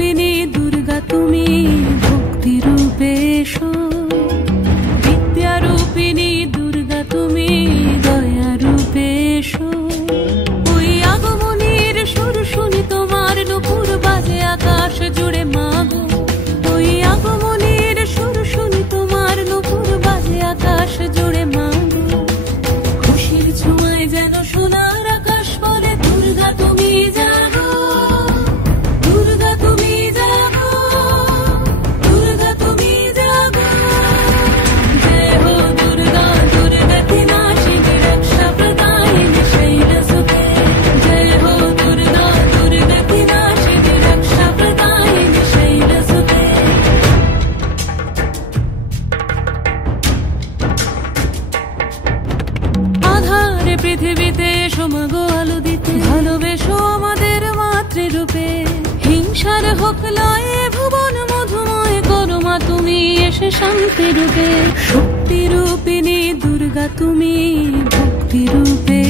রূপিণী দুর্গা তুমি ভক্তি রূপে এসো, বিদ্যা রূপিণী দুর্গা তুমি দয়া রূপে এসো। ওই আগমনীর সুর শুনি তোমার নুপুর বাজে আকাশ জুড়ে মাগো, ওই আগমনীর সুর শুনি তোমার নুপুর বাজে আকাশ জুড়ে মাগো। খুশির ছোঁয়ায় যেন সোনার আকাশ বলে দুর্গা তুমি জাগো, দুর্গা তুমি জাগো, দুর্গা তুমি জাগো। জয় হো দুর্গা, দুর্গা কি নাশিনী রক্ষা প্রদায়িনী শৈলসুতে। জয় হো দুর্গা, দুর্গা কি নাশিনী রক্ষা প্রদায়িনী শৈলসুতে। আধারে পৃথিবীতে এসো মাগো আলো দিতে, ভালোবেসো আমাদের মাতৃরূপে। হিংসার হোক লয়ে ভুবন মধুময় করো মা তুমি এসে শান্তি রূপে। শক্তি রূপিণী দুর্গা তুমি ভক্তি রূপে